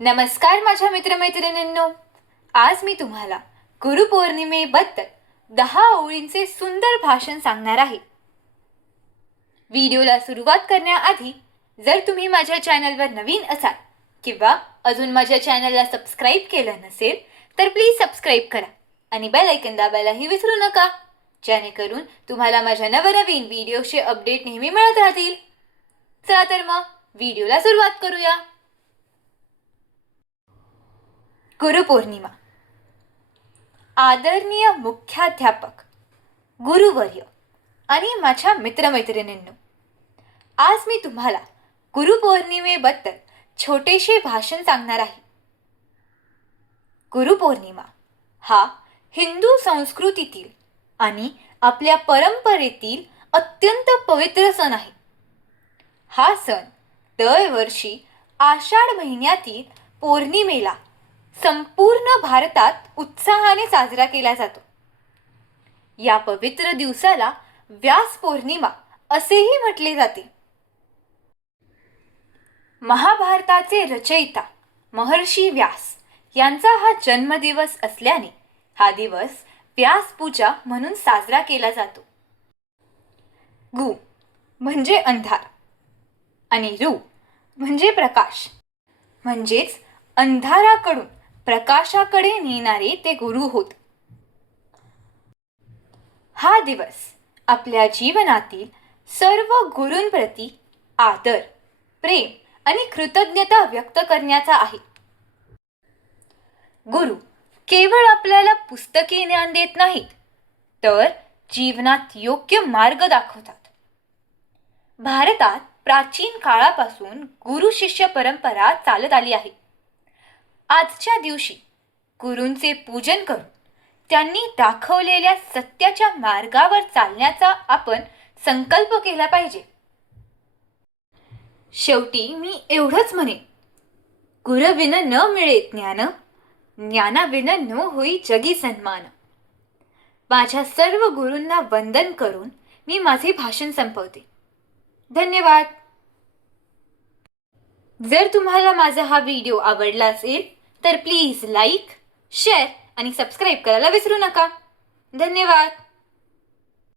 नमस्कार माझ्या मित्रमैत्रिणींनो. आज मी तुम्हाला गुरुपौर्णिमेबद्दल 10 ओळींचे सुंदर भाषण सांगणार आहे. व्हिडिओला सुरुवात करण्याआधी जर तुम्ही माझ्या चॅनलवर नवीन असाल किंवा अजून माझ्या चॅनलला सबस्क्राईब केलं नसेल तर प्लीज सबस्क्राईब करा आणि बेल आयकॉन दाबायलाही विसरू नका, जेणेकरून तुम्हाला माझ्या नवनवीन व्हिडिओचे अपडेट नेहमी मिळत राहतील. चला तर मग व्हिडिओला सुरुवात करूया. गुरुपौर्णिमा. आदरणीय मुख्याध्यापक, गुरुवर्य आणि माझ्या मित्रमैत्रिणींनो, आज मी तुम्हाला गुरुपौर्णिमेबद्दल छोटेसे भाषण सांगणार आहे. गुरुपौर्णिमा हा हिंदू संस्कृतीतील आणि आपल्या परंपरेतील अत्यंत पवित्र सण आहे. हा सण दरवर्षी आषाढ महिन्यातील पौर्णिमेला संपूर्ण भारतात उत्साहाने साजरा केला जातो. या पवित्र दिवसाला व्यास पौर्णिमा असेही म्हटले जाते. महाभारताचे रचयिता महर्षी व्यास यांचा हा जन्मदिवस असल्याने हा दिवस व्यास पूजा म्हणून साजरा केला जातो. गु म्हणजे अंधार आणि रू म्हणजे प्रकाश, म्हणजेच अंधाराकडून प्रकाशाकडे नेणारे ते गुरु होत. हा दिवस आपल्या जीवनातील सर्व गुरूंप्रती आदर, प्रेम आणि कृतज्ञता व्यक्त करण्याचा आहे. गुरु केवळ आपल्याला पुस्तकी ज्ञान देत नाहीत, तर जीवनात योग्य मार्ग दाखवतात. भारतात प्राचीन काळापासून गुरु शिष्य परंपरा चालत आली आहे. आजच्या दिवशी गुरूंचे पूजन करून त्यांनी दाखवलेल्या सत्याच्या मार्गावर चालण्याचा आपण संकल्प केला पाहिजे. शेवटी मी एवढंच म्हणेन, गुरुविन न मिळे ज्ञान, ज्ञानाविन न होई जगी सन्मान. माझ्या सर्व गुरूंना वंदन करून मी माझे भाषण संपवते. धन्यवाद. जर तुम्हाला माझा हा व्हिडिओ आवडला असेल तर प्लीज लाईक, शेअर आणि सबस्क्राईब करायला विसरू नका. धन्यवाद.